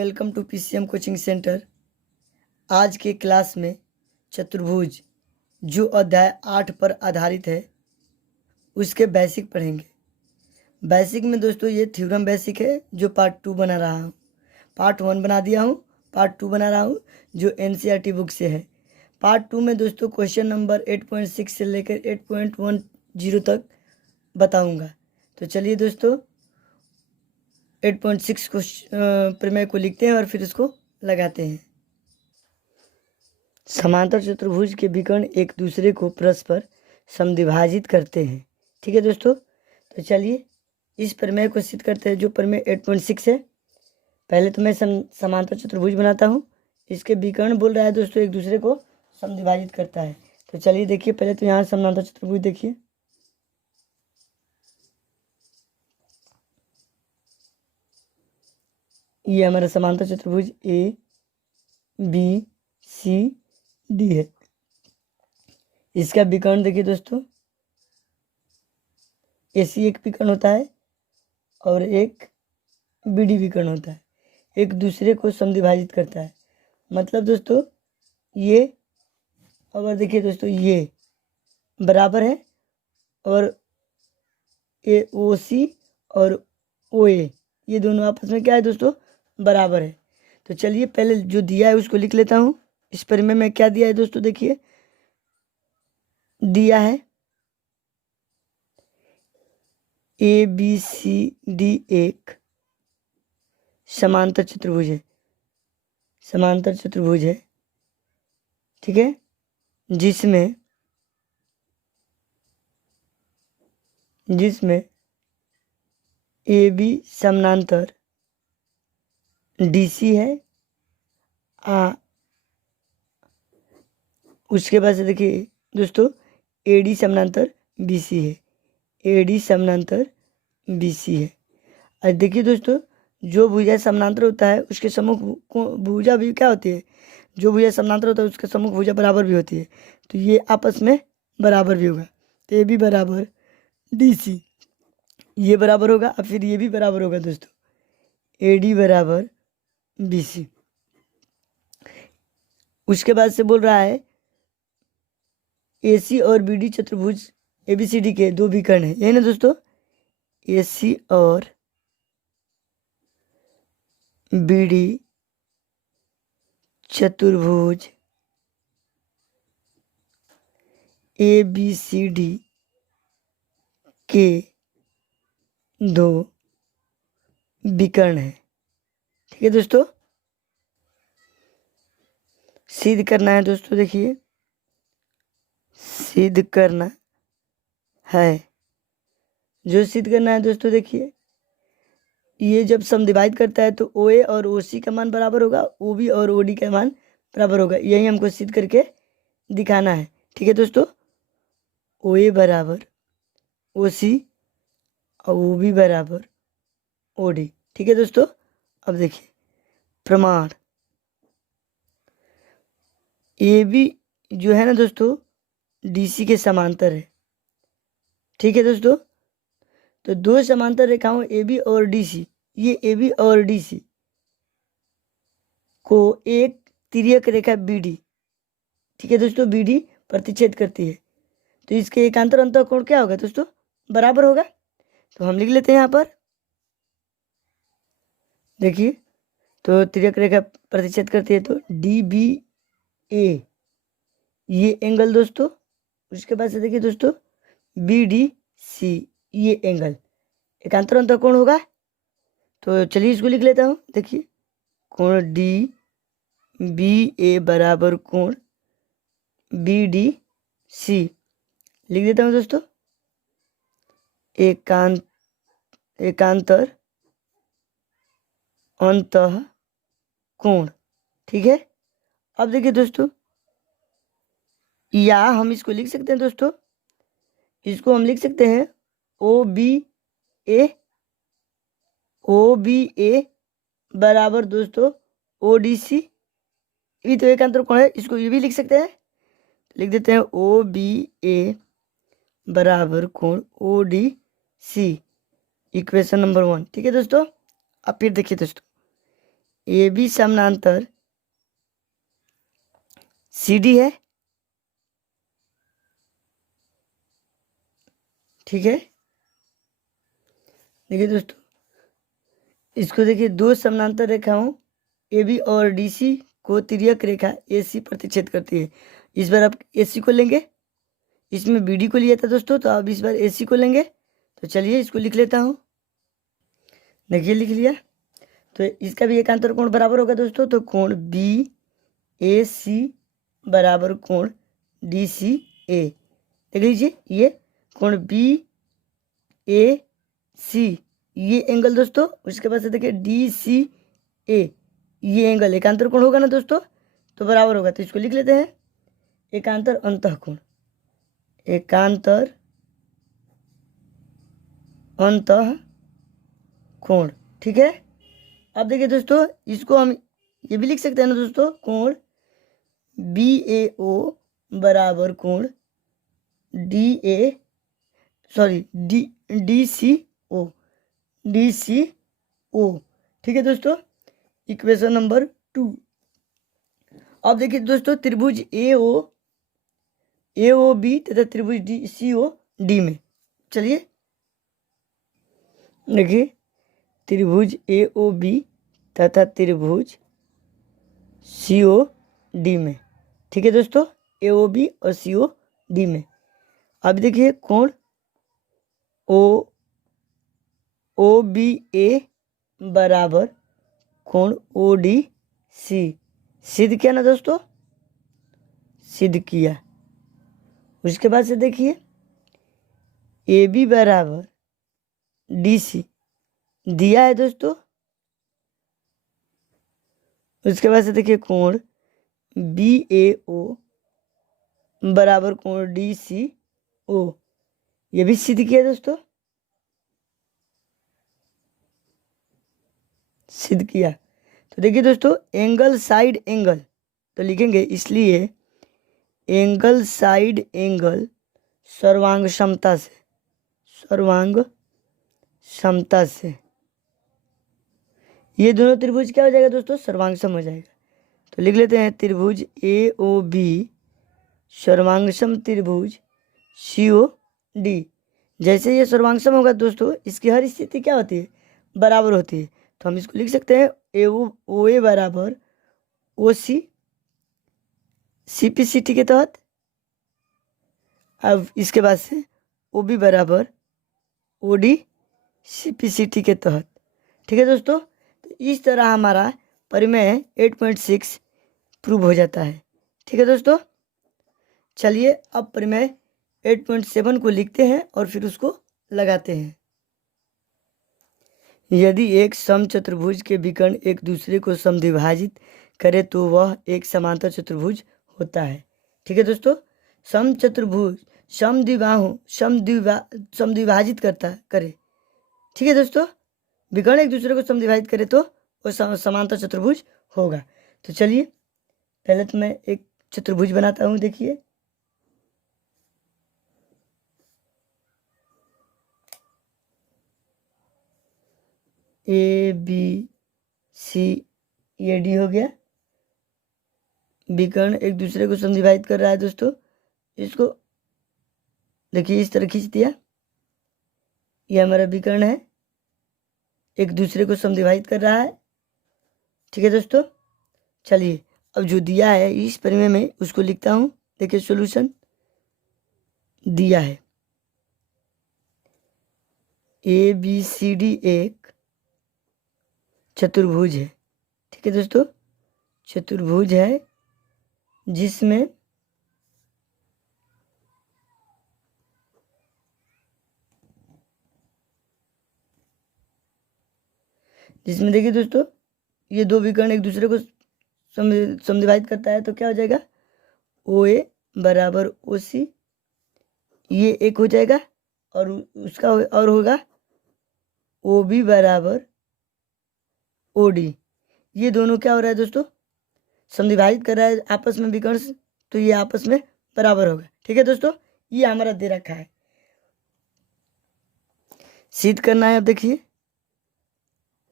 Welcome to PCM coaching centre. आज के class में चतुर्भुज जो अध्याय 8 पर आधारित है उसके बेसिक पढ़ेंगे। बेसिक में दोस्तों ये थ्योरम बेसिक है जो पार्ट 2 बना रहा हूँ। पार्ट 1 बना दिया हूँ, पार्ट 2 बना रहा हूँ जो एनसीईआरटी बुक से है। पार्ट 2 में दोस्तों क्वेश्चन नंबर 8.6 से लेकर 8.10 तक बताऊँगा। तो चलिए दोस्तों 8.6 प्रमेय को लिखते हैं और फिर उसको लगाते हैं। समांतर चतुर्भुज के विकर्ण एक दूसरे को परस्पर समद्विभाजित करते हैं। ठीक है दोस्तों, तो चलिए इस प्रमेय को सिद्ध करते हैं जो प्रमेय 8.6 है। पहले तो मैं समांतर चतुर्भुज बनाता हूँ। इसके विकर्ण बोल रहा है दोस्तों एक दूसरे को समद्विभाजित करता है। तो चलिए देखिए, पहले तो यहाँ समांतर चतुर्भुज देखिए। ये हमारा समांतर चतुर्भुज ए बी सी डी है। इसका विकर्ण देखिए दोस्तों, एसी एक विकर्ण होता है और एक बीडी विकर्ण होता है, एक दूसरे को समद्विभाजित करता है। मतलब दोस्तों ये, अगर देखिए दोस्तों ये बराबर है और ए ओ सी और ओ ए ये दोनों आपस में क्या है दोस्तों, बराबर है। तो चलिए पहले जो दिया है उसको लिख लेता हूँ। इस प्रमेय में क्या दिया है दोस्तों, देखिए दिया है ए बी सी डी एक समांतर चतुर्भुज है, समांतर चतुर्भुज है। ठीक है, जिसमें ए बी समानांतर डी सी है। उसके बाद से देखिए दोस्तों ए डी समानांतर बी सी है, ए डी समानांतर बी सी है। और देखिए दोस्तों जो भुजा समानांतर होता है उसके सम्मुख भुजा भी क्या होती है, जो भुजा समानांतर होता है उसके सम्मुख भुजा बराबर भी होती है। तो ये आपस में बराबर भी होगा। तो ए बी बराबर डी सी, ये बराबर होगा और फिर ये भी बराबर होगा दोस्तों, ए डी बराबर बी सी। उसके बाद से बोल रहा है ए सी और बी डी चतुर्भुज ए बी सी डी के दो विकर्ण है, यही ना दोस्तों, ए सी और बी डी चतुर्भुज ए बी सी डी के दो विकर्ण है। ठीक है दोस्तों, सिद्ध करना है दोस्तों। देखिए सिद्ध करना है, जो सिद्ध करना है दोस्तों, देखिए ये जब समद्विभाजित करता है तो ओ ए और ओ सी का मान बराबर होगा, ओ बी और ओ डी का मान बराबर होगा। यही हमको सिद्ध करके दिखाना है। ठीक है दोस्तों, ओ ए बराबर ओ सी और ओ बी बराबर ओ डी। ठीक है दोस्तों, अब देखिए प्रमाण ए बी जो है ना दोस्तों डी सी के समांतर है। ठीक है दोस्तों, तो दो समांतर रेखाओं ए बी और डी सी, ये ए बी और डी सी को एक तिर्यक रेखा बी डी, ठीक है दोस्तों, बी डी प्रतिच्छेद करती है। तो इसके एकांतर अंतःकोण क्या होगा दोस्तों, बराबर होगा। तो हम लिख लेते हैं यहाँ पर, देखिए तो तिर्यक रेखा प्रतिच्छेद करती है तो डी बी ए ये एंगल दोस्तों, उसके बाद से देखिए दोस्तों बी डी सी ये एंगल, एकांतर अंतःकोण होगा। तो चलिए इसको लिख लेता हूँ। देखिए कोण डी बी ए बराबर कोण बी डी सी लिख देता हूँ दोस्तों, एकांतर अंतःकोण। ठीक है, अब देखिए दोस्तों या हम इसको लिख सकते हैं दोस्तों, इसको हम लिख सकते हैं ओ बी ए बराबर दोस्तों ओ डी सी, ये तो एकांतर कोण है, इसको ये भी लिख सकते हैं। लिख देते हैं ओ बी ए बराबर कोण O D C, equation number 1। ठीक है दोस्तों, अब फिर देखिए दोस्तों ए बी समानांतर सी डी है। ठीक है, देखिए दोस्तों, इसको देखिए, दो समानांतर रेखाओं ए बी और डी सी को तिर्यक रेखा ए सी प्रतिच्छेद करती है। इस बार आप ए सी को लेंगे, इसमें बी डी को लिया था दोस्तों, तो आप इस बार ए सी को लेंगे। तो चलिए इसको लिख लेता हूँ। देखिए लिख लिया। तो इसका भी एकांतर कोण बराबर होगा दोस्तों, तो कोण बी ए सी बराबर कोण डी सी ए। देख लीजिए, ये कोण बी ए सी, ये एंगल दोस्तों, उसके बाद से देखिए डी सी ए, ये एंगल एकांतर कोण होगा ना दोस्तों, तो बराबर होगा। तो इसको लिख लेते हैं, एकांतर अंतःकोण, एकांतर अंतःकोण। ठीक है, अब देखिए दोस्तों, इसको हम ये भी लिख सकते हैं ना दोस्तों, कोण बी ए ओ बराबर कोण D A sorry D D C O, D C O. ठीक है दोस्तों, इक्वेशन नंबर 2। अब देखिए दोस्तों, त्रिभुज ए ओ बी तथा त्रिभुज डी सी ओ डी में, चलिए देखिए, त्रिभुज ए ओ बी तथा त्रिभुज सी ओ डी में। ठीक है दोस्तों, ए ओ बी और सी ओ डी में। अब देखिए, कोण ओ बी ए बराबर कोण ओ डी सी, सिद्ध किया ना दोस्तों, सिद्ध किया। उसके बाद से देखिए, ए बी बराबर डी सी दिया है दोस्तों। उसके बाद से देखिए, कोण बी ए ओ बराबर कोण डी सी ओ, ये भी सिद्ध किया दोस्तों, सिद्ध किया। तो देखिए दोस्तों, एंगल साइड एंगल तो लिखेंगे, इसलिए एंगल साइड एंगल सर्वांग समता से, सर्वांग समता से, ये दोनों त्रिभुज क्या हो जाएगा दोस्तों, सर्वांग सम हो जाएगा। तो लिख लेते हैं, त्रिभुज ए ओ बी सर्वांग सम त्रिभुज सी ओ डी। जैसे ये सर्वांग सम होगा दोस्तों, इसकी हर स्थिति क्या होती है, बराबर होती है। तो हम इसको लिख सकते हैं, ए ओ ए बराबर ओ सी सी पी सी टी के तहत। अब इसके बाद से ओ बी बराबर O D C P C T के तहत। ठीक है दोस्तों, तो इस तरह हमारा परिमेय 8.6 प्रूव हो जाता है। ठीक है दोस्तों, चलिए अब परिमेय 8.7 को लिखते हैं और फिर उसको लगाते हैं। यदि एक समचतुर्भुज के विकर्ण एक दूसरे को समद्विभाजित करे तो वह एक समांतर चतुर्भुज होता है। ठीक है दोस्तों, समचतुर्भुज समद्विभाजित करता करे। ठीक है दोस्तों, विकर्ण एक दूसरे को समद्विभाजित करे तो वो समांतर चतुर्भुज होगा। तो चलिए पहले तो मैं एक चतुर्भुज बनाता हूँ। देखिए, ए बी सी ये डी हो गया, विकर्ण एक दूसरे को समद्विभाजित कर रहा है दोस्तों। इसको देखिए, इस तरह खींच दिया, ये हमारा विकर्ण है, एक दूसरे को समद्विभाजित कर रहा है। ठीक है दोस्तों, चलिए अब जो दिया है इस परिमेय में उसको लिखता हूँ। देखिए सॉल्यूशन दिया है, ए बी सी डी एक चतुर्भुज है। ठीक है दोस्तों, चतुर्भुज है जिसमें देखिए दोस्तों, ये दो विकर्ण एक दूसरे को समद्विभाजित करता है, तो क्या हो जाएगा, ओ ए बराबर ओ सी, ये एक हो जाएगा, और उसका और होगा ओ बी बराबर ओ डी। ये दोनों क्या हो रहा है दोस्तों, समद्विभाजित कर रहा है आपस में विकर्ण, तो ये आपस में बराबर होगा। ठीक है दोस्तों, ये हमारा दे रखा है, सिद्ध करना है। अब देखिए,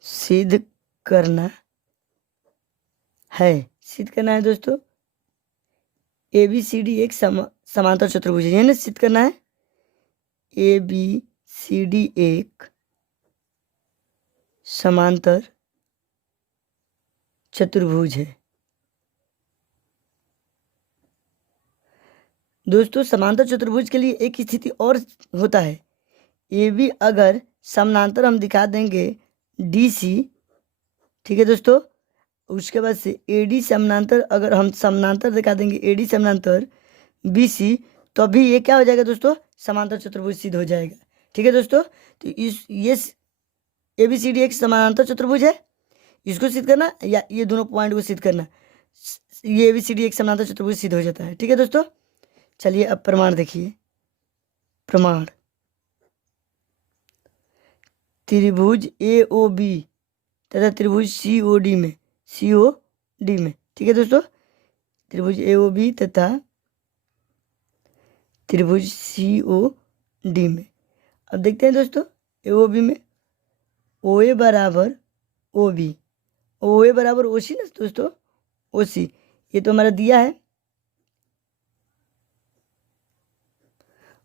सिद्ध करना है, सिद्ध करना है दोस्तों। ए बी सी डी एक समांतर चतुर्भुज है, यह सिद्ध करना है। ए बी सी डी एक समांतर चतुर्भुज है। दोस्तों समांतर चतुर्भुज के लिए एक स्थिति और होता है, ए बी अगर समानांतर हम दिखा देंगे डी सी, ठीक है दोस्तों, उसके बाद से ए डी समानांतर अगर हम समानांतर दिखा देंगे ए डी समानांतर बी सी, तो अभी ये क्या हो जाएगा दोस्तों, समांतर चतुर्भुज सिद्ध हो जाएगा। ठीक है दोस्तों, तो ये ए बी सी डी एक समानांतर चतुर्भुज है, इसको सिद्ध करना या ये दोनों पॉइंट को सिद्ध करना, ये ए बी सी डी एक समानांतर चतुर्भुज सिद्ध हो जाता है। ठीक है दोस्तों, चलिए अब प्रमाण देखिए। प्रमाण, त्रिभुज ए ओ बी तथा त्रिभुज सी ओ डी में, सी ओ डी में, ठीक है दोस्तों, त्रिभुज ए ओ बी तथा त्रिभुज सी ओ डी में। अब देखते हैं दोस्तों, ए ओ बी में ओ ए बराबर ओ बी, ओ ए बराबर ओ सी ना दोस्तों, ओ सी, ये तो हमारा दिया है।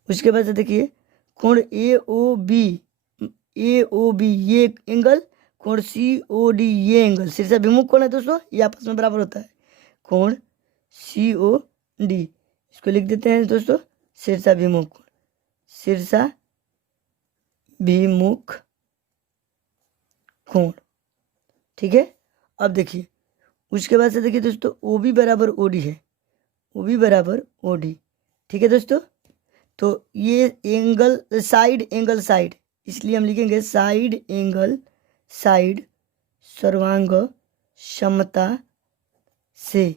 उसके बाद से देखिए कोण ए ओ बी, ए ओ बी ये एंगल, कोण सी ओ डी ये एंगल, शीर्षाभिमुख कोण है दोस्तों, ये आपस में बराबर होता है। कोण सी ओ डी, इसको लिख देते हैं दोस्तों शीर्षाभिमुख कोण, शीर्षाभिमुख कोण। ठीक है, अब देखिए उसके बाद से देखिए दोस्तों ओ बी बराबर ओ डी है, ओ बी बराबर ओ डी। ठीक है दोस्तों, तो ये एंगल साइड, एंगल साइड, इसलिए हम लिखेंगे साइड एंगल साइड सर्वांग समता से,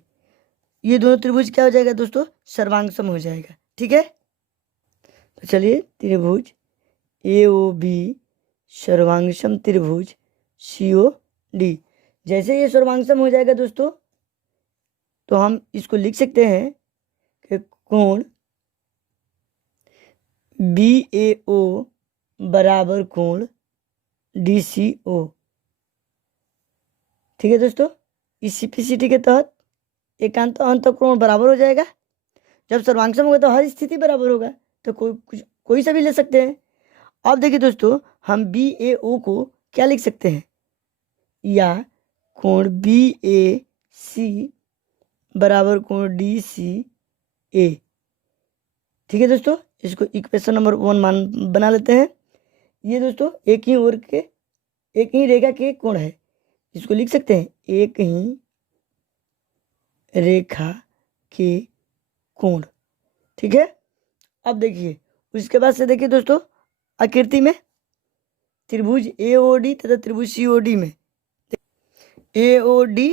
ये दोनों त्रिभुज क्या हो जाएगा दोस्तों, सर्वांग सम हो जाएगा। ठीक है, तो चलिए त्रिभुज ए ओ बी सर्वांग सम त्रिभुज सी ओ डी, जैसे ये सर्वांग सम हो जाएगा दोस्तों, तो हम इसको लिख सकते हैं कि कोण बी ए ओ बराबर कोण डी सी ओ। ठीक है दोस्तों, इस सीपीसीटी के तहत एकांत अंतःकोण बराबर हो जाएगा। जब सर्वांग सम होगा तो हर स्थिति बराबर होगा, तो कोई सा भी ले सकते हैं। अब देखिए दोस्तों, हम बी ए ओ को क्या लिख सकते हैं, या कोण बी ए सी बराबर कोण डी सी ए। ठीक है दोस्तों, इसको इक्वेशन नंबर 1 बना लेते हैं। ये दोस्तों एक ही रेखा के कोण है, इसको लिख सकते हैं एक ही रेखा के कोण। ठीक है, अब देखिए उसके बाद से देखिए दोस्तों आकृति में त्रिभुज ए ओ डी तथा त्रिभुज सी ओ डी में, ए ओ डी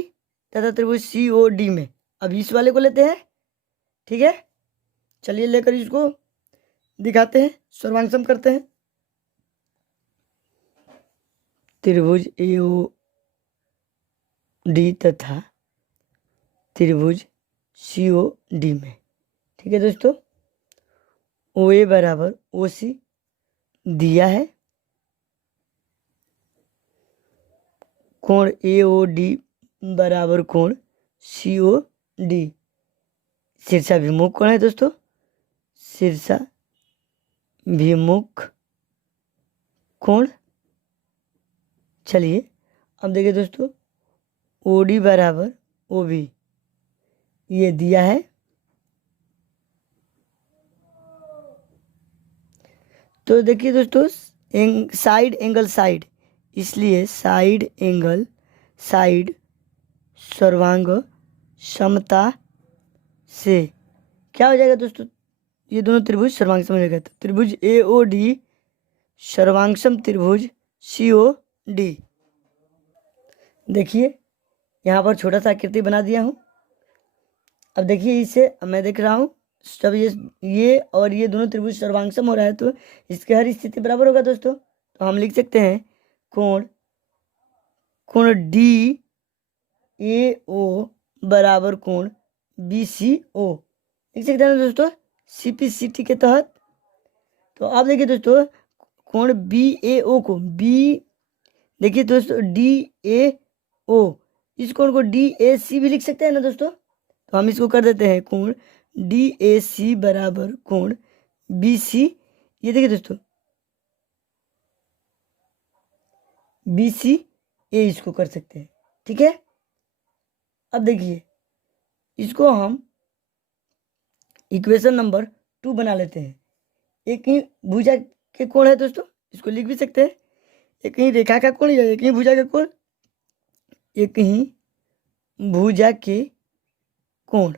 तथा त्रिभुज सी ओ डी में, अब इस वाले को लेते हैं। ठीक है, चलिए लेकर इसको दिखाते हैं, सर्वांग सम करते हैं। त्रिभुज ए ओ डी तथा त्रिभुज सी ओ डी में। ठीक है दोस्तों, ओ ए बराबर ओ सी दिया है, कोण ए ओ डी बराबर कोण सी ओ डी, शीर्षाभिमुख कोण है दोस्तों, शीर्षाभिमुख कोण। चलिए अब देखिए दोस्तों ओ डी बराबर ओ बी, ये दिया है, तो देखिए दोस्तों साइड एंगल साइड, इसलिए साइड एंगल साइड सर्वांग समता से क्या हो जाएगा दोस्तों, ये दोनों त्रिभुज सर्वांग सम हो जाएगा। तो त्रिभुज ए ओ डी सर्वांगसम त्रिभुज सी ओ डी। देखिए यहाँ पर छोटा सा आकृति बना दिया हूँ। अब देखिए इसे मैं देख रहा हूँ, जब ये और ये दोनों त्रिभुज सर्वांगसम हो रहा है तो इसके हर स्थिति बराबर होगा दोस्तों। तो हम लिख सकते हैं कोण डी ए ओ बराबर कोण बी सी ओ, लिख सकते हैं दोस्तों सीपीसीटी के तहत। तो आप देखिए दोस्तों कोण बी ए ओ को, बी देखिए दोस्तों डी ए ओ इस कोण को DAC भी लिख सकते हैं ना दोस्तों। तो हम इसको कर देते हैं कोण DAC बराबर कोण BC। ये देखिए दोस्तों BCA इसको कर सकते हैं, ठीक है। अब देखिए इसको हम इक्वेशन नंबर 2 बना लेते हैं। एक ही भुजा के कोण है दोस्तों, इसको लिख भी सकते हैं। एक ही रेखा का कोण या एक ही भुजा का कोण, एक ही भुजा के कोण।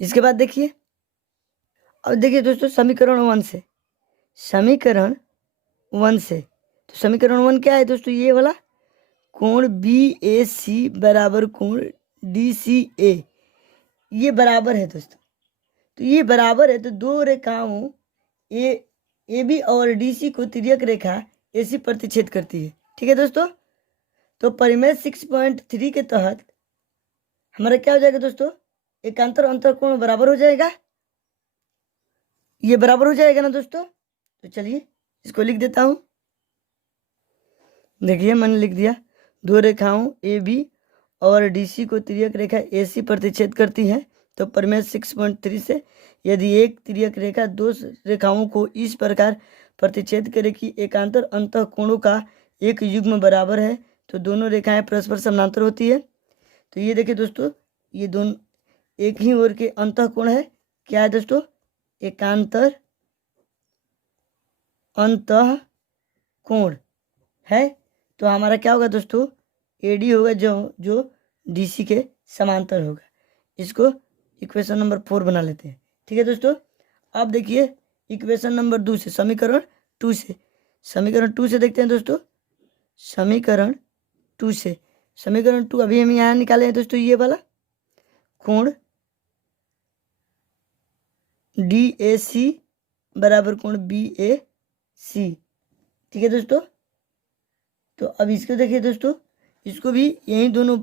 इसके बाद देखिए, अब देखिए दोस्तों समीकरण 1 से, समीकरण 1 से, तो समीकरण 1 क्या है दोस्तों, ये वाला कोण BAC बराबर कोण DCA, ये बराबर है दोस्तों। तो ये बराबर है तो दो रेखाओं AB और DC को तिर्यक रेखा AC प्रतिच्छेद करती है, ठीक है दोस्तों। तो परिमेय 6.3 के तहत हमारा क्या हो जाएगा दोस्तों, एकांतर अंतर कोण बराबर हो जाएगा, ये बराबर हो जाएगा ना दोस्तों। तो चलिए इसको लिख देता हूं। देखिए मैंने लिख दिया, दो रेखाओं AB और DC को तिर्यक रेखा AC प्रतिच्छेद करती है। तो परिमेय 6.3 से यदि एक तिर्यक रेखा दो रेखाओं को इस प्रकार प्रतिच्छेद करे कि एकांतर अंतः कोणों का एक युग्म बराबर है तो दोनों रेखाएं परस्पर समानांतर होती है। तो ये देखिए दोस्तों, ये दोनों एक ही ओर के अंतः कोण है, क्या है दोस्तों, एकांतर अंतः कोण है। तो हमारा क्या होगा दोस्तों, AD होगा जो DC के समांतर होगा। इसको इक्वेशन नंबर 4 बना लेते हैं, ठीक है दोस्तों। अब देखिए इक्वेशन नंबर 2 से, समीकरण 2 से, समीकरण 2 से देखते हैं दोस्तों। समीकरण 2 से, समीकरण 2 अभी हम यहाँ निकाले हैं दोस्तों, ये वाला कोण DAC बराबर कोण BAC, ठीक है दोस्तों। तो अब इसको देखिए दोस्तों, इसको भी यही दोनों,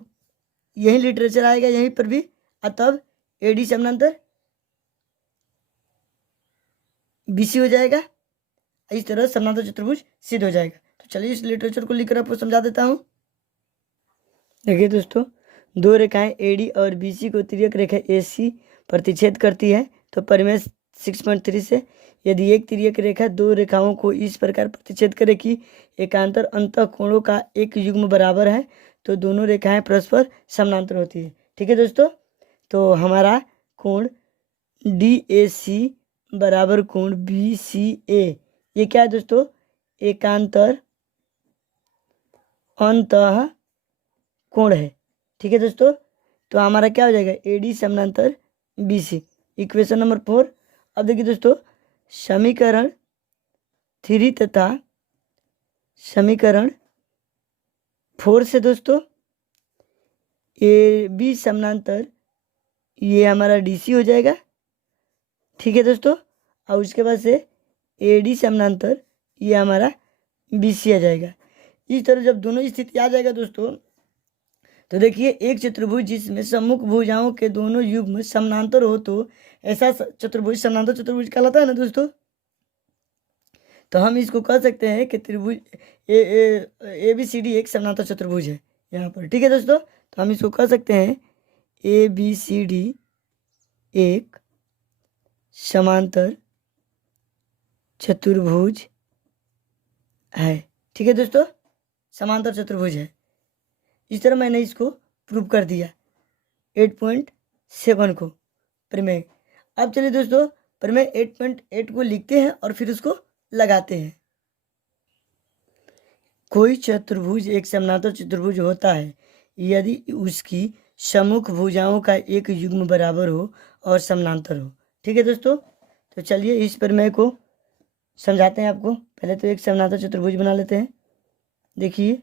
यही लिटरेचर आएगा यहीं पर भी, तब AD समानांतर BC हो जाएगा, इस तरह समानांतर चतुर्भुज सिद्ध हो जाएगा। तो चलिए इस लिटरेचर को लिखकर आपको समझा देता हूं। देखिए दोस्तों, दो रेखाएं AD और BC को तिर्यक रेखा AC प्रतिच्छेद करती है। तो परिमेय 6.3 से यदि एक तिर्यक रेखा दो रेखाओं को इस प्रकार प्रतिच्छेद करे कि एकांतर अंतः कोणों का एक युग्म बराबर है तो दोनों रेखाएं परस्पर समानांतर होती है, ठीक है दोस्तों। तो हमारा कोण DAC बराबर कोण BCA, ये क्या है दोस्तों, एकांतर अंतः कोण है, ठीक है दोस्तों। तो हमारा क्या हो जाएगा, AD समानांतर BC, इक्वेशन नंबर 4। अब देखिए दोस्तों, समीकरण 3 तथा समीकरण 4 से दोस्तों AB समानांतर ये हमारा DC हो जाएगा, ठीक है दोस्तों। और उसके बाद से AD समानांतर ये हमारा BC आ जाएगा। इस तरह जब दोनों स्थिति आ जाएगा दोस्तों, तो देखिए एक चतुर्भुज जिसमें सम्मुख भुजाओं के दोनों युग्म समानांतर हो तो ऐसा चतुर्भुज समानांतर चतुर्भुज कहलाता है ना दोस्तों। तो हम इसको कह सकते हैं कि त्रिभुज ABCD एक समानांतर चतुर्भुज है यहाँ पर, ठीक है दोस्तों। तो हम इसको कह सकते हैं ABCD एक समांतर चतुर्भुज है, ठीक है दोस्तों, समांतर चतुर्भुज है। इस तरह मैंने इसको प्रूव कर दिया 8.7 को प्रमेय। अब चलिए दोस्तों प्रमेय 8.8 को लिखते हैं और फिर उसको लगाते हैं। कोई चतुर्भुज एक समांतर चतुर्भुज होता है यदि उसकी सम्मुख भुजाओं का एक युग्म बराबर हो और समानांतर हो, ठीक है दोस्तों। तो चलिए इस प्रमेय को समझाते हैं आपको। पहले तो एक समांतर चतुर्भुज बना लेते हैं। देखिए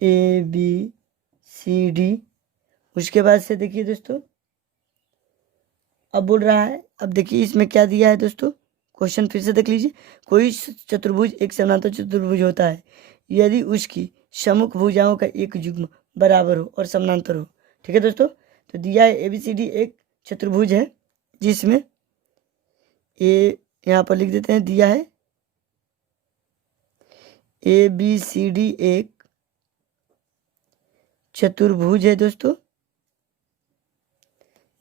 ABCD, उसके बाद से देखिए दोस्तों अब बोल रहा है, अब देखिए इसमें क्या दिया है दोस्तों, क्वेश्चन फिर से देख लीजिए। कोई चतुर्भुज एक समांतर चतुर्भुज होता है यदि उसकी सम्मुख भुजाओं का एक युग्म बराबर हो और समानांतर हो, ठीक है दोस्तों। तो दिया है ABCD एक चतुर्भुज है जिसमें यहाँ पर लिख देते हैं, दिया है ABCD एक चतुर्भुज है दोस्तों,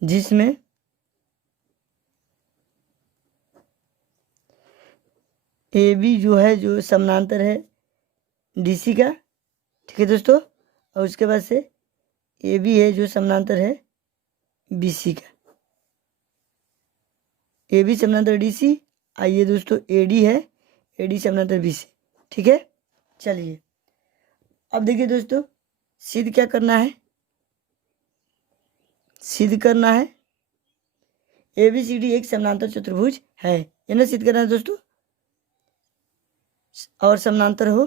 जिसमें AB जो है जो समानांतर है DC का, ठीक है दोस्तों, और उसके बाद से AB है जो समानांतर है BC का। AB समानांतर DC, आइए दोस्तों AD है, AD समानांतर BC, ठीक है। चलिए अब देखिए दोस्तों, सिद्ध क्या करना है, सिद्ध करना है ABCD एक समानांतर चतुर्भुज है, ये ना सिद्ध करना है दोस्तों, और समानांतर हो,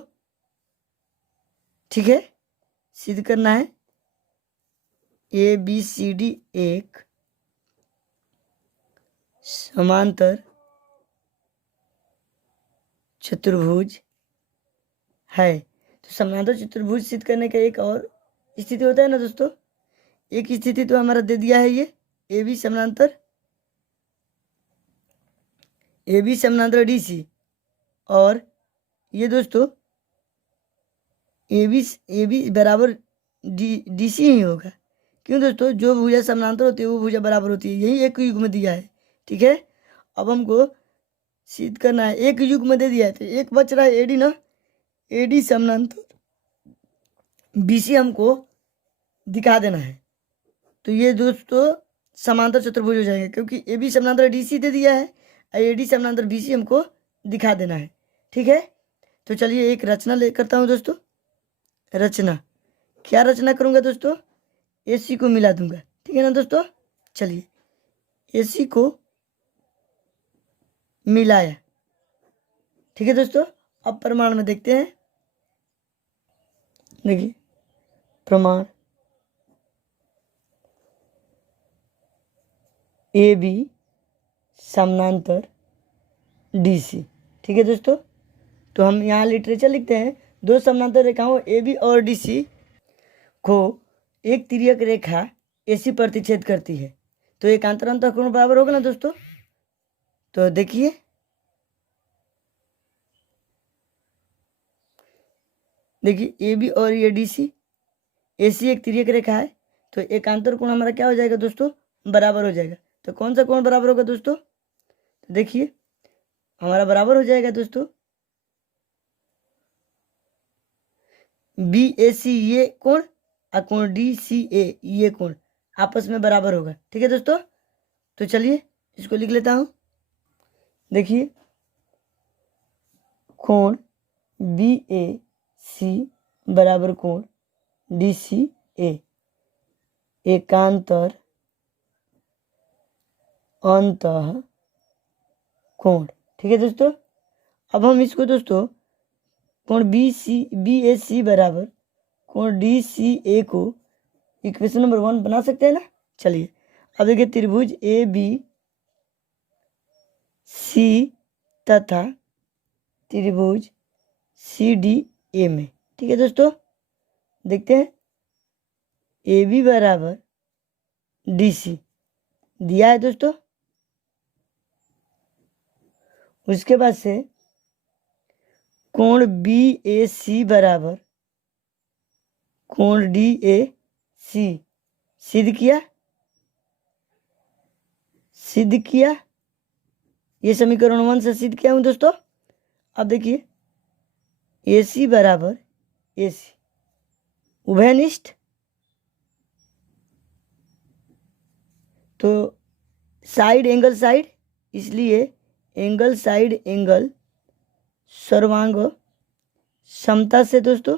ठीक है। सिद्ध करना है ABCD एक समांतर चतुर्भुज है। तो समांतर चतुर्भुज सिद्ध करने का एक और स्थिति होता है ना दोस्तों, एक स्थिति तो हमारा दे दिया है, ये AB समांतर DC, और ये दोस्तों AB बराबर DC ही होगा। क्यों दोस्तों, जो भुजा समानांतर होती है वो भुजा बराबर होती है, यही एक युग में दिया है, ठीक है। अब हमको सिद्ध करना है, एक युग में दे दिया है तो एक बच रहा है AD ना, AD समानांतर BC हमको दिखा देना है। तो ये दोस्तों समांतर चतुर्भुज हो जाएंगे, क्योंकि AB समानांतर DC दे दिया है और AD समानांतर BC हमको दिखा देना है, ठीक है। तो चलिए एक रचना ले करता हूँ दोस्तों। रचना क्या रचना करूँगा दोस्तों, AC को मिला दूंगा, ठीक है ना दोस्तों। चलिए AC को मिलाया, ठीक है दोस्तों। अब प्रमाण में देखते हैं, देखिए प्रमाण AB समानांतर DC, ठीक है दोस्तों। तो हम यहाँ लिटरेचर लिखते हैं, दो समानांतर रेखाओं AB और DC को एक तिर्यक रेखा AC प्रतिच्छेद करती है, तो एकांतर अंतःकोण बराबर होगा ना दोस्तों। तो देखिए AB और ये DC, AC एक तिर्यक रेखा है, तो एकांतर कोण हमारा क्या हो जाएगा दोस्तों, बराबर हो जाएगा। तो कौन सा कोण बराबर होगा दोस्तों, तो देखिए हमारा बराबर हो जाएगा दोस्तों BAC ये कोण और कोण DCA ये कोण आपस में बराबर होगा, ठीक है दोस्तों। तो चलिए इसको लिख लेता हूँ, देखिए कोण BAC बराबर कोण DCA एकांतर अंतः कोण, ठीक है दोस्तों। अब हम इसको दोस्तों कोण BAC बराबर कोण DCA को इक्वेशन नंबर 1 बना सकते हैं ना। चलिए अब देखिए त्रिभुज ABC तथा त्रिभुज CDA में, ठीक है दोस्तों। देखते हैं AB बराबर DC दिया है दोस्तों, उसके बाद से कोण BAC बराबर कोण DAC सिद्ध किया, ये समीकरण 1 से सिद्ध किया हूं दोस्तों। अब देखिए AC बराबर AC उभयनिष्ठ, तो साइड एंगल साइड, इसलिए एंगल साइड एंगल सर्वांग समता से दोस्तों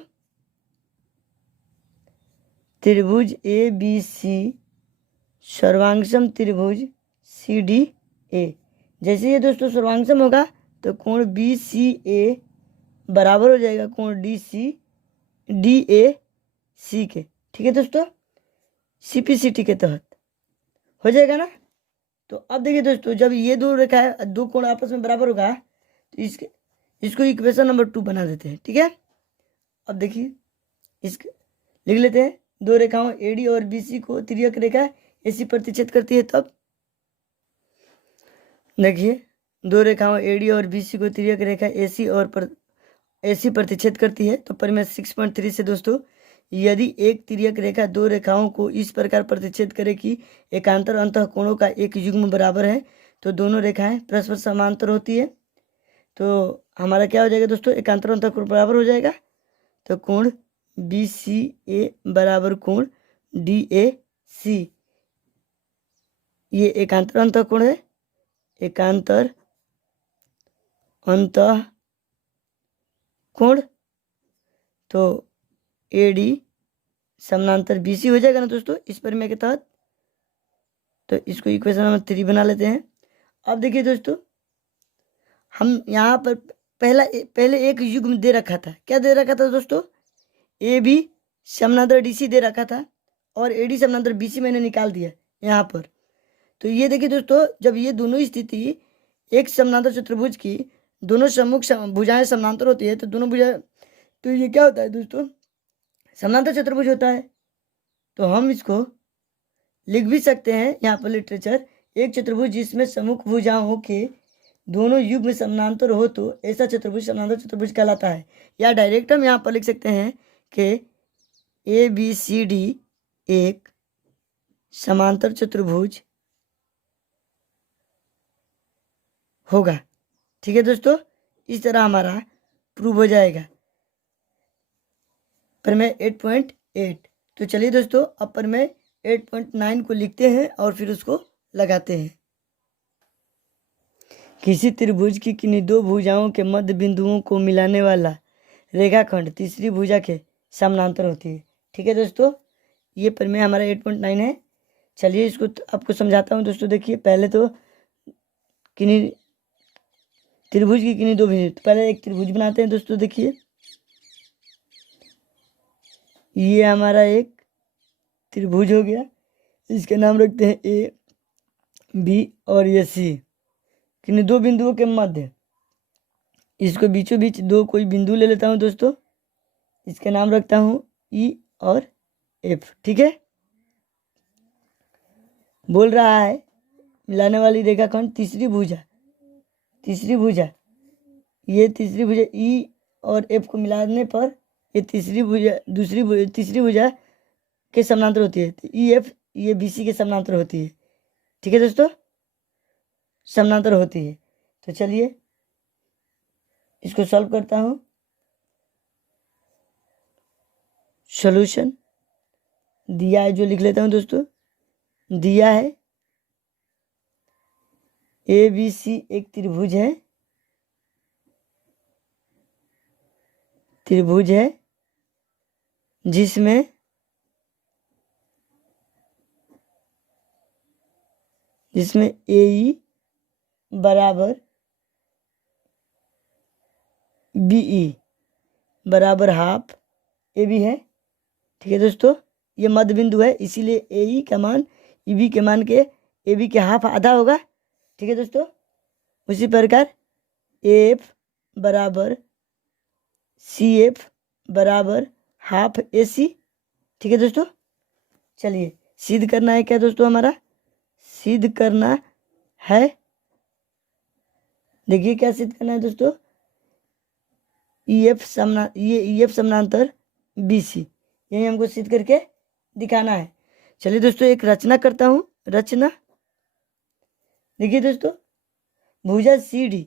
त्रिभुज ABC सर्वांगसम त्रिभुज CDA। जैसे ये दोस्तों सर्वांगसम होगा तो कोण BCA बराबर हो जाएगा कोण DAC के, ठीक है दोस्तों, CPCT के तहत हो जाएगा ना। तो अब देखिए दोस्तों, जब ये दो रेखा है, दो कोण आपस में बराबर होगा तो इसको इक्वेशन नंबर 2 बना देते हैं, ठीक है। अब देखिए इसके लिख लेते हैं, दो रेखाओं AD और BC को तिर्यक रेखा AC प्रतिच्छेद करती है। तब देखिए दो रेखाओं AD और BC को तिर्यक रेखा AC ऐसी प्रतिच्छेद करती है। तो परिमेय 6.3 से दोस्तों, यदि एक तिर्यक रेखा दो रेखाओं को इस प्रकार प्रतिच्छेद करे कि एकांतर अंतःकोणों का एक युग्म बराबर है तो दोनों रेखाएं परस्पर समांतर होती है। तो हमारा क्या हो जाएगा दोस्तों, एकांतर अंतःकोण बराबर हो जाएगा। तो कोण बी सी ए बराबर कोण डी ए सी, ये एकांतर अंतःकोण है। एकांतर अंतःकोण तो ए डी समानांतर बी सी हो जाएगा ना दोस्तों इस परिमेय के तहत। तो इसको इक्वेशन नंबर 3 बना लेते हैं। अब देखिए दोस्तों, हम यहाँ पर पहले एक युग्म दे रखा था। क्या दे रखा था दोस्तों, ए बी समानांतर डी सी दे रखा था और ए डी समानांतर बी सी मैंने निकाल दिया यहाँ पर। तो ये देखिए दोस्तों, जब ये दोनों स्थिति एक समानांतर चतुर्भुज की दोनों सम्मुख भुजाएं समानांतर होती है तो दोनों भुजाएं, तो ये क्या होता है दोस्तों, समानांतर चतुर्भुज होता है। तो हम इसको लिख भी सकते हैं यहाँ पर लिटरेचर, एक चतुर्भुज जिसमें सम्मुख भुजाओं के दोनों युग्म समानांतर हो तो ऐसा चतुर्भुज समानांतर चतुर्भुज कहलाता है। या डायरेक्ट हम यहाँ पर लिख सकते हैं कि ए बी सी डी एक समांतर चतुर्भुज होगा। ठीक है दोस्तों, इस तरह हमारा प्रूव हो जाएगा परिमेय 8.8। तो चलिए दोस्तों, अब परिमेय 8.9 को लिखते हैं और फिर उसको लगाते हैं। किसी त्रिभुज की किन्हीं दो भुजाओं के मध्य बिंदुओं को मिलाने वाला रेखाखंड तीसरी भुजा के समानांतर होती है। ठीक है दोस्तों, ये परिमेय हमारा 8.9 है। चलिए इसको आपको समझाता हूँ दोस्तों। देखिए, पहले तो किन्हीं त्रिभुज की किन्हीं दो बिंदु, तो पहले एक त्रिभुज बनाते हैं दोस्तों। देखिए, ये हमारा एक त्रिभुज हो गया, इसके नाम रखते हैं ए बी और ये सी। किन्हीं दो बिंदुओं के मध्य, इसको बीचों बीच दो कोई बिंदु ले लेता हूँ दोस्तों, इसका नाम रखता हूँ ई और एफ। ठीक है, बोल रहा है मिलाने वाली रेखाखंड तीसरी भुजा, ये तीसरी भुजा ई और एफ को मिलाने पर ये तीसरी भुजा तीसरी भुजा के समानांतर होती है। तो ई एफ ये बी सी के समानांतर होती है। ठीक है दोस्तों, समानांतर होती है। तो चलिए इसको सॉल्व करता हूँ। सॉल्यूशन दिया है जो लिख लेता हूँ दोस्तों। दिया है ए बी सी एक त्रिभुज है, जिसमें ए ई बराबर बी ई बराबर हाफ ए बी है। ठीक है दोस्तों, ये मध्य बिंदु है, इसीलिए ए ई का मान ई बी के मान के ए बी के हाफ आधा होगा। ठीक है दोस्तों, उसी प्रकार ए एफ बराबर सी एफ बराबर हाफ ए सी। ठीक है दोस्तों, चलिए सिद्ध करना है क्या दोस्तों, हमारा सिद्ध करना है। देखिए क्या सिद्ध करना है दोस्तों, ई एफ समानांतर बी सी, यही हमको सिद्ध करके दिखाना है। चलिए दोस्तों, एक रचना करता हूँ। रचना देखिए दोस्तों, भुजा सी डी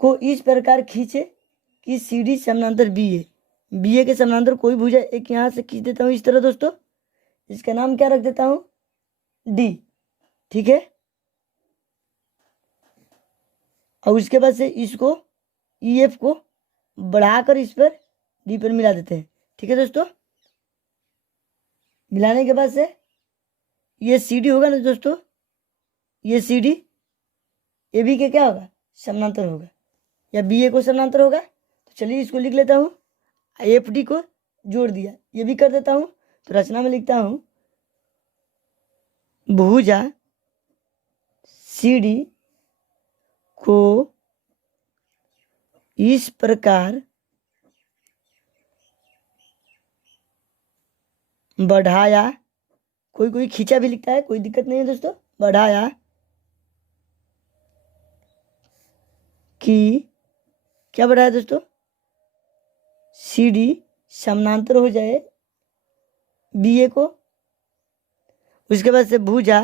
को इस प्रकार खींचे कि सी डी समानांतर बी ए के समानांतर कोई भुजा एक यहाँ से खींच देता हूँ इस तरह दोस्तों, इसका नाम क्या रख देता हूँ, डी। ठीक है, और उसके बाद से इसको ई एफ को बढ़ाकर इस पर डी पर मिला देते हैं। ठीक है दोस्तों, मिलाने के बाद से ये सी डी होगा ना दोस्तों, ये सी डी ए बी के क्या होगा, समानांतर होगा, या बी ए को समानांतर होगा। तो चलिए इसको लिख लेता हूँ, एफ डी को जोड़ दिया, ये भी कर देता हूँ। तो रचना में लिखता हूँ, भुजा सी डी को इस प्रकार बढ़ाया, कोई खींचा भी लिखता है, कोई दिक्कत नहीं है दोस्तों, बढ़ाया कि क्या बढ़ाया दोस्तों, सी डी समानांतर हो जाए बी ए को। उसके बाद से भुजा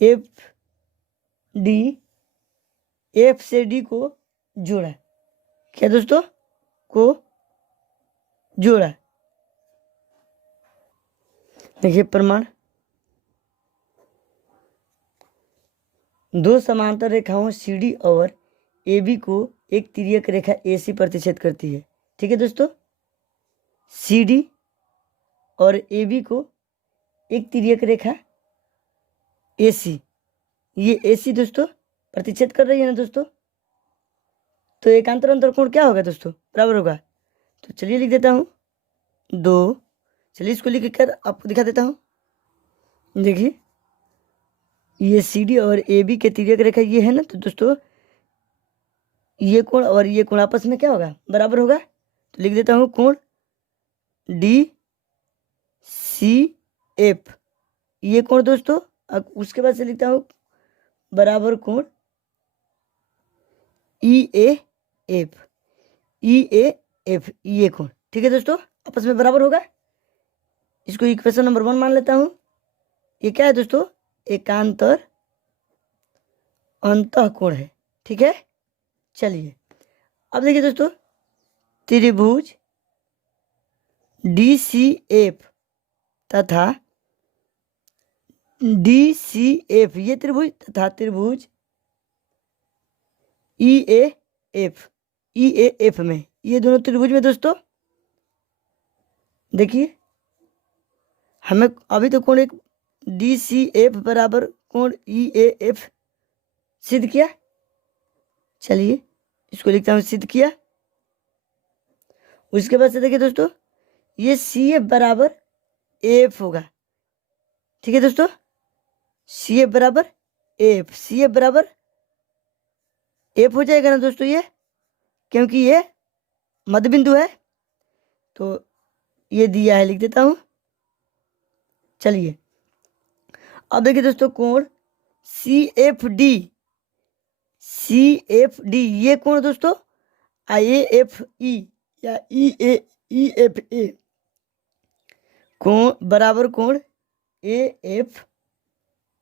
एफ डी एफ से डी को जोड़ा। क्या दोस्तों, को जोड़ा। देखिए प्रमाण, दो समांतर रेखाओं सी डी और ए बी को एक तिर्यक रेखा ए सी प्रतिच्छेद करती है। ठीक है दोस्तों, सी डी और ए बी को एक तिर्यक रेखा ए सी, ये ए सी दोस्तों प्रतिच्छेद कर रही है ना दोस्तों। तो एकांतर अंतर कोण क्या होगा दोस्तों, बराबर होगा। तो चलिए लिख देता हूँ 2। चलिए इसको लिख कर आपको दिखा देता हूँ। देखिए ये सी डी और ए बी के तिर्यक रेखा ये है ना, तो दोस्तों ये कोण और ये कोण आपस में क्या होगा, बराबर होगा। तो लिख देता हूँ कोण डी सी एफ, ये कोण दोस्तों। अब उसके बाद से लिखता हूँ बराबर कोण ई A F, E A F, ये कोण। ठीक है दोस्तों, आपस में बराबर होगा। इसको इक्वेशन नंबर 1 मान लेता हूँ। ये क्या है दोस्तों, एकांतर अंतःकोण है। ठीक है, चलिए अब देखिए दोस्तों, त्रिभुज डी सी एफ तथा डी सी एफ, ये त्रिभुज तथा त्रिभुज ई A F, E A F में, ये दोनों त्रिभुज में दोस्तों देखिए हमें अभी तो कोण एक डी सी एफ बराबर कोण ई ए एफ सिद्ध किया। चलिए इसको लिखता हूँ सिद्ध किया। उसके बाद से देखिए दोस्तों, ये सी एफ बराबर एफ होगा। ठीक है दोस्तों, सी एफ बराबर एफ, सी एफ बराबर एफ हो जाएगा ना दोस्तों ये, क्योंकि ये मध्य बिंदु है। तो ये दिया है, लिख देता हूं। चलिए अब देखिए दोस्तों, कोण C F D, C F D, ये कोण दोस्तों आई एफ ई या ई एफ ए, कोण बराबर कोण ए एफ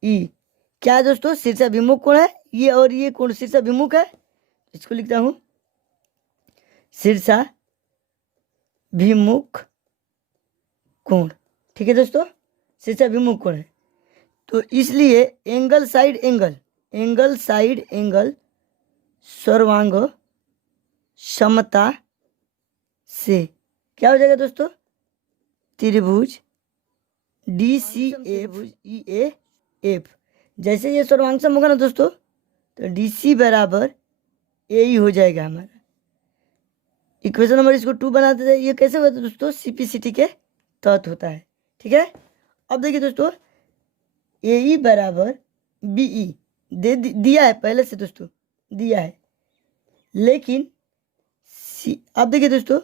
ई, क्या है दोस्तों, शीर्षाभिमुख कोण है ये, और ये कोण शीर्षाभिमुख है। इसको लिखता हूं शीर्षाभिमुख कोण। ठीक है दोस्तों, शीर्षाभिमुख कोण है, तो इसलिए angle side angle, angle side angle सर्वांग समता से क्या हो जाएगा दोस्तों, त्रिभुज D C F E A F, जैसे ये सर्वांग सम होगा ना दोस्तों, तो डी सी बराबर ए ही हो जाएगा हमारा। इक्वेशन नंबर इसको 2 बना देते हैं। ये कैसे होता है दोस्तों, सीपीसीटी के तहत होता है। ठीक है, अब देखिए दोस्तों, ए ई बराबर बी ई दिया है पहले से दोस्तों, दिया है, लेकिन अब देखिए दोस्तों,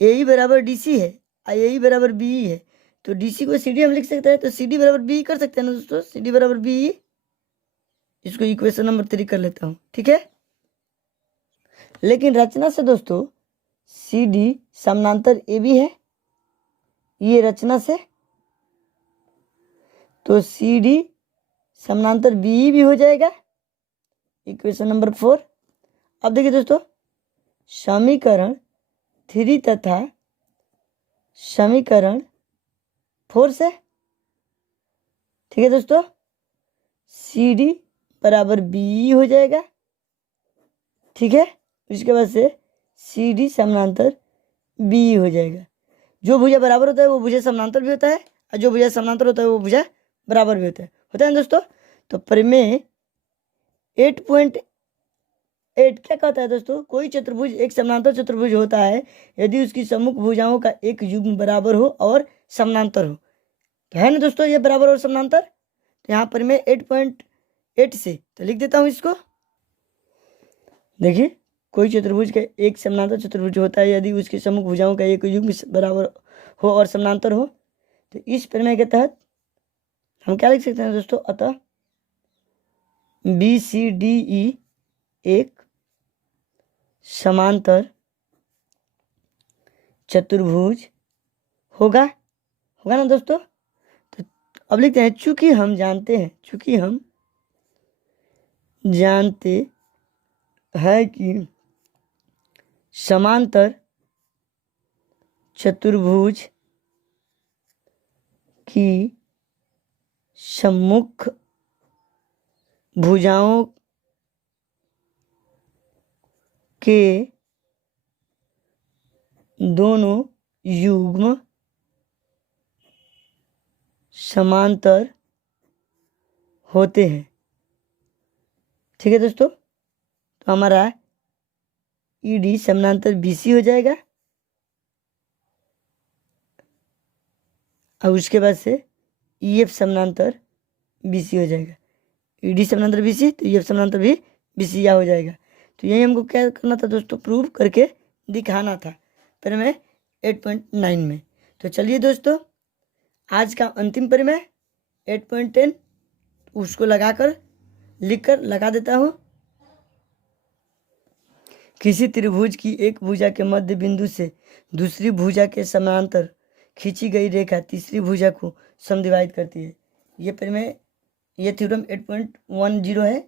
ए ई बराबर डी सी है और ए ई बराबर बी ई है, तो डी सी को सी डी हम लिख सकते हैं, तो सी डी बराबर बी कर सकते हैं ना दोस्तों, सी डी बराबर बी। इसको इक्वेशन नंबर 3 कर लेता हूँ। ठीक है, लेकिन रचना से दोस्तों सी डी समानांतर ए बी है, ये रचना से, तो सी डी समानांतर बी भी हो जाएगा। Equation number 4। अब देखिए दोस्तों, समीकरण 3 तथा समीकरण 4 से, ठीक है दोस्तों, सी डी बराबर बी हो जाएगा। ठीक है, उसके बाद से सी डी समानांतर बी हो जाएगा। जो भुजा बराबर होता है वो भुजा समानांतर भी होता है, और जो भुजा समानांतर होता है वो भुजा बराबर भी होता है ना दोस्तों। तो प्रमेय 8.8 क्या कहता है दोस्तों, कोई चतुर्भुज एक समानांतर चतुर्भुज होता है यदि उसकी सम्मुख भुजाओं का एक युग्म बराबर हो और समानांतर हो। तो है ना दोस्तों ये बराबर और समानांतर। तो यहाँ पर मैं 8.8 से तो लिख देता हूँ इसको। देखिए, कोई चतुर्भुज का एक समानांतर चतुर्भुज होता है यदि उसकी सम्मुख भुजाओं का एक युग्म बराबर हो और समानांतर हो। तो इस प्रमेय के तहत हम क्या लिख सकते हैं दोस्तों, अतः बी सी डी ई एक समांतर चतुर्भुज होगा ना दोस्तों। तो अब लिखते हैं चूंकि हम जानते हैं कि समांतर चतुर्भुज की सम्मुख भुजाओं के दोनों युग्म समांतर होते हैं। ठीक है दोस्तों, तो हमारा ईडी समानांतर बीसी हो जाएगा और उसके बाद से ईएफ समानांतर बीसी हो जाएगा। ईडी समानांतर बीसी तो ईएफ समानांतर भी बीसी हो जाएगा। तो यही हमको क्या करना था दोस्तों, प्रूव करके दिखाना था पर मैं 8.9 में। तो चलिए दोस्तों, आज का अंतिम परिमेय 8.10 उसको लगाकर लिखकर लगा देता हूँ। किसी त्रिभुज की एक भुजा के मध्य बिंदु से दूसरी भुजा के समानांतर खींची गई रेखा तीसरी भुजा को समद्विभाजित करती है। ये परिमेय, ये थ्योरम 8.10 है।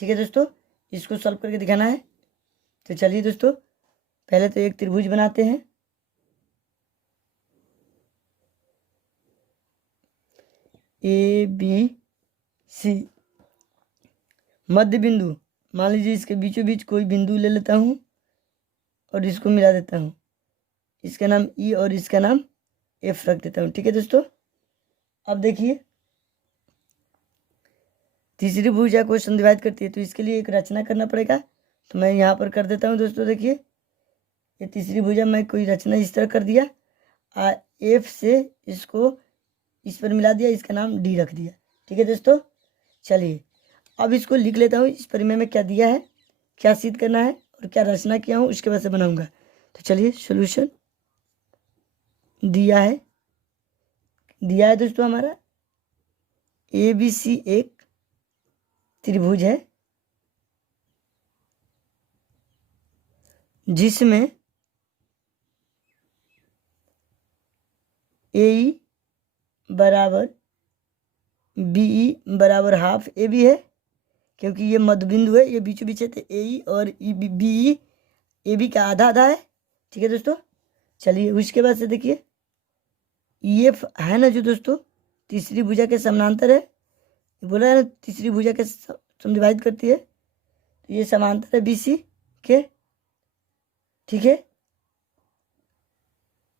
ठीक है दोस्तों, इसको सॉल्व करके दिखाना है। तो चलिए दोस्तों, पहले तो एक त्रिभुज बनाते हैं। ए बी सी, मध्य बिंदु मान लीजिए इसके बीचों बीच कोई बिंदु ले लेता हूँ और इसको मिला देता हूँ। इसका नाम ई और इसका नाम एफ रख देता हूँ। ठीक है दोस्तों, अब देखिए तीसरी भुजा को समद्विभाजित करती है तो इसके लिए एक रचना करना पड़ेगा। तो मैं यहाँ पर कर देता हूँ दोस्तों। देखिए ये तीसरी भुजा मैं कोई रचना इस तरह कर दिया, एफ से इसको इस पर मिला दिया, इसका नाम डी रख दिया। ठीक है दोस्तों, चलिए अब इसको लिख लेता हूँ। इस परिमेय में क्या दिया है, क्या सिद्ध करना है और क्या रचना किया हूँ उसके बाद से बनाऊंगा। तो चलिए सॉल्यूशन दिया है दोस्तों, हमारा ए बी सी एक त्रिभुज है जिसमें ए बराबर बी बराबर हाफ ए बी है, क्योंकि ये मध्य बिंदु है, ये बीचों बीच है। तो ए और बी ए बी का आधा आधा है। ठीक है दोस्तों, चलिए उसके बाद से देखिए ई एफ है ना जो दोस्तों तीसरी भुजा के समानांतर है, बोला है ना तीसरी भुजा के समद्विभाजित करती है, तो ये समांतर है बीसी के। ठीक है,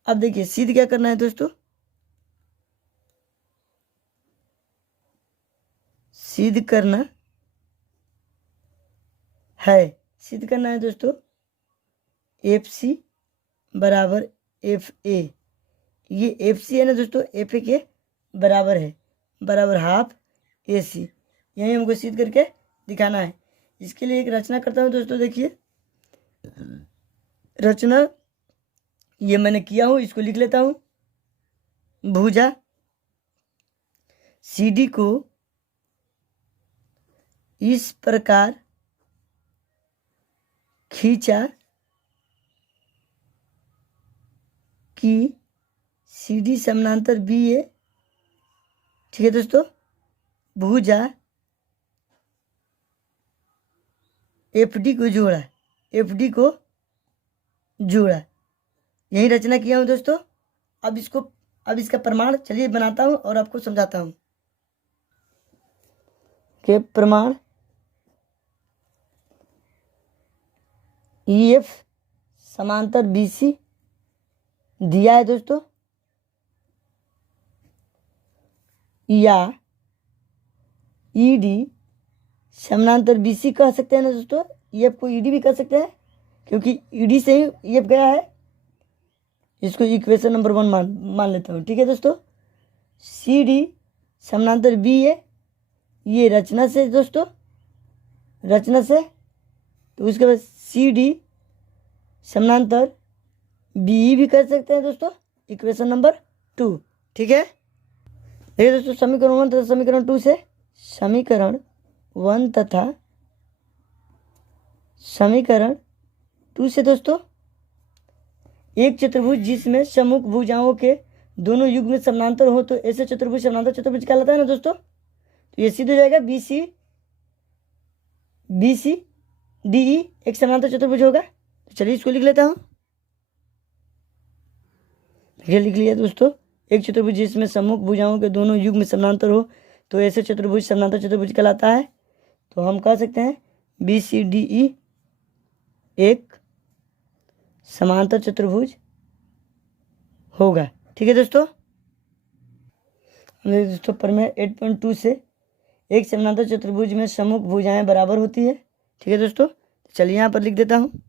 अब देखिए सिद्ध क्या करना है दोस्तों, सिद्ध करना है दोस्तों एफ सी बराबर एफ ए। ये एफ सी है ना दोस्तों एफ ए के बराबर है, बराबर हाफ ए सी। यही हमको सिद्ध करके दिखाना है। इसके लिए एक रचना करता हूँ दोस्तों। देखिए रचना ये मैंने किया हूँ, इसको लिख लेता हूँ। भुजा सी डी को इस प्रकार खींचा कि सी डी समानांतर बी ए। ठीक है दोस्तों, भुजा एफ डी को जोड़ा, यही रचना किया हूँ दोस्तों। अब इसका प्रमाण चलिए बनाता हूँ और आपको समझाता हूँ कि प्रमाण ई एफ समांतर बी सी दिया है दोस्तों, या ई डी समांतर बी सी कह सकते हैं ना दोस्तों। ई एफ को ई डी भी कह सकते हैं क्योंकि ई डी से ही ई एफ गया है। इसको इक्वेशन नंबर 1 मान लेता हूँ। ठीक है दोस्तों, सी डी समांतर बी ए, ये रचना से दोस्तों, रचना से। तो उसके बाद सी डी समांतर बी भी कर सकते हैं दोस्तों, इक्वेशन नंबर 2। ठीक है, देखिए दोस्तों समीकरण 1 तथा समीकरण 2 से, समीकरण 1 तथा समीकरण 2 से दोस्तों एक चतुर्भुज जिसमें सम्मुख भुजाओं के दोनों युग्म समानांतर हो तो ऐसे चतुर्भुज समानांतर चतुर्भुज कहलाता है ना दोस्तों। तो ये सीधे हो जाएगा बी सी डी ई एक समानांतर चतुर्भुज होगा। तो चलिए इसको लिख लेता हूँ। ये लिख लिया दोस्तों, एक चतुर्भुज जिसमें सम्मुख भुजाओं के दोनों युग्म समानांतर हो तो ऐसे चतुर्भुज समानांतर चतुर्भुज कहलाता है। तो हम कह सकते हैं बी सी डी ई एक समांतर चतुर्भुज होगा। ठीक है दोस्तों। हमने दोस्तों प्रमेय 8.2 से एक समांतर चतुर्भुज में सम्मुख भुजाएं बराबर होती है। ठीक है दोस्तों, चलिए यहाँ पर लिख देता हूँ।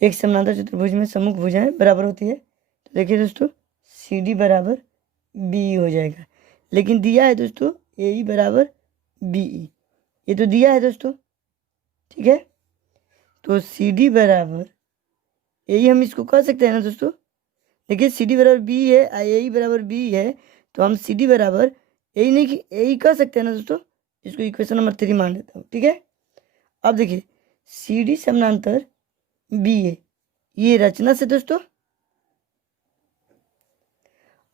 एक समांतर चतुर्भुज में सम्मुख भुजाएं बराबर होती है। तो देखिए दोस्तों सी डी बराबर बी ई हो जाएगा, लेकिन दिया है दोस्तों ए ई बराबर बी ई, ये तो दिया है दोस्तों। ठीक है, तो सी डी बराबर ए ई हम इसको कह सकते हैं ना दोस्तों। देखिए सी डी बराबर बी है, ए ई बराबर बी है, तो हम सी डी बराबर ए ई नहीं ए ई कह सकते हैं ना दोस्तों। इसको इक्वेशन नंबर 3 मान लेता हूँ। ठीक है, अब देखिए सी डी समानांतर बी ए, ये रचना से दोस्तों।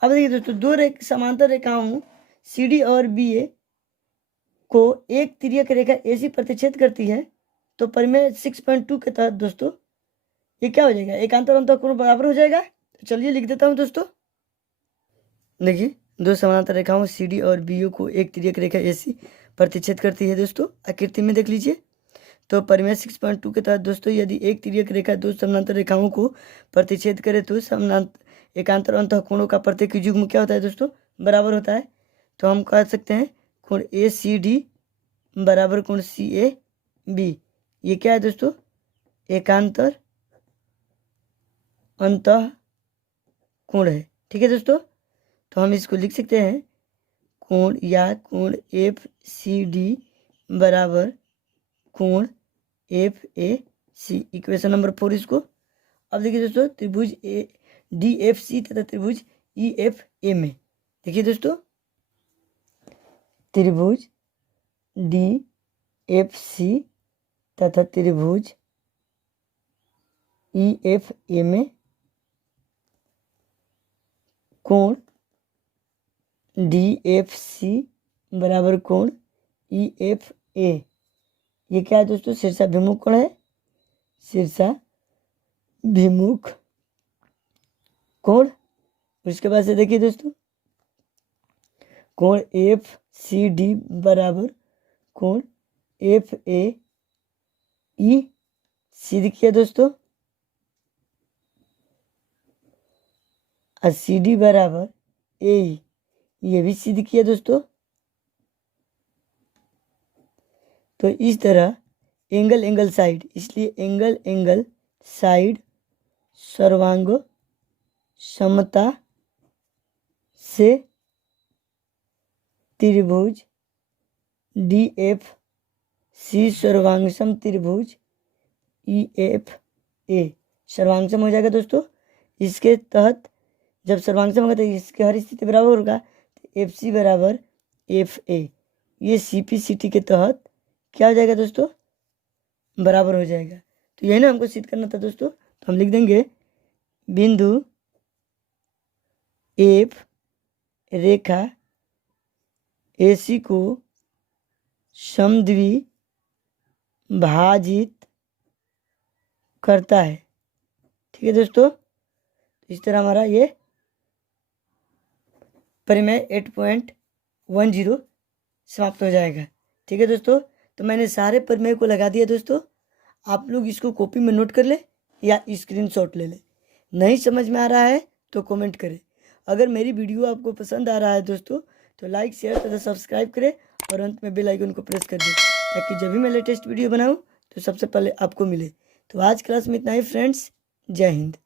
अब देखिए दोस्तों दो समांतर रेखाओं सी डी और बी ए को एक तिर्यक रेखा ऐसी प्रतिच्छेद करती है तो प्रमेय 6.2 के तहत दोस्तों ये क्या हो जाएगा, एकांतर अंतःकोण बराबर हो जाएगा। तो चलिए लिख देता हूँ दोस्तों। देखिए दो समानांतर रेखाओं सी डी और बी ओ को एक तिर्यक रेखा ऐसी प्रतिच्छेद करती है दोस्तों, आकृति में देख लीजिए। तो प्रमेय 6.2 के तहत दोस्तों यदि एक तिर्यक रेखा दो समानांतर रेखाओं को प्रतिच्छेद करे तो समानांतर एकांतर अंतःकोणों का प्रत्येक युग्म क्या होता है दोस्तों, बराबर होता है। तो हम कह सकते हैं कोण ए सी डी बराबर कोण सी ए बी, ये क्या है दोस्तों, एकांतर अंतःकोण है। ठीक है दोस्तों, तो हम इसको लिख सकते हैं कोण या कोण एफ सी डी बराबर कोण F A C, equation number 4 इसको। अब देखिए दोस्तों त्रिभुज ए डी एफ सी तथा त्रिभुज ई एफ ए में, देखिए दोस्तों त्रिभुज डी एफ सी तथा त्रिभुज ई एफ ए में कोण डी एफ सी बराबर कोण ई एफ ए, ये क्या है दोस्तों, शीर्षाभिमुख कोण है, शीर्षाभिमुख कोण। उसके बाद से देखिए दोस्तों कोण एफ सी डी बराबर कोण एफ ए ई, सिद्ध किया दोस्तों, और सी डी बराबर ए ई, ये भी सिद्ध किया दोस्तों। तो इस तरह एंगल साइड, इसलिए एंगल साइड सर्वांग समता से त्रिभुज डी एफ सी सर्वांग सम त्रिभुज ई एफ ए सर्वांग सम हो जाएगा दोस्तों। इसके तहत जब सर्वांग सम होगा तो इसके हर स्थिति बराबर होगा, तो एफ सी बराबर एफ ए, ये सी पी सी टी के तहत क्या हो जाएगा दोस्तों, बराबर हो जाएगा। तो यही ना हमको सिद्ध करना था दोस्तों। तो हम लिख देंगे बिंदु एफ रेखा एसी को समद्वि भाजित करता है। ठीक है दोस्तों, इस तरह हमारा ये प्रमेय 8.10 समाप्त हो जाएगा। ठीक है दोस्तों, तो मैंने सारे प्रमेय को लगा दिया दोस्तों। आप लोग इसको कॉपी में नोट कर ले या स्क्रीनशॉट ले ले। नहीं समझ में आ रहा है तो कमेंट करें। अगर मेरी वीडियो आपको पसंद आ रहा है दोस्तों तो लाइक शेयर तथा सब्सक्राइब करें और अंत में बेल आइकन को प्रेस कर दें ताकि जब भी मैं लेटेस्ट वीडियो बनाऊं तो सबसे पहले आपको मिले। तो आज क्लास में इतना ही फ्रेंड्स, जय हिंद।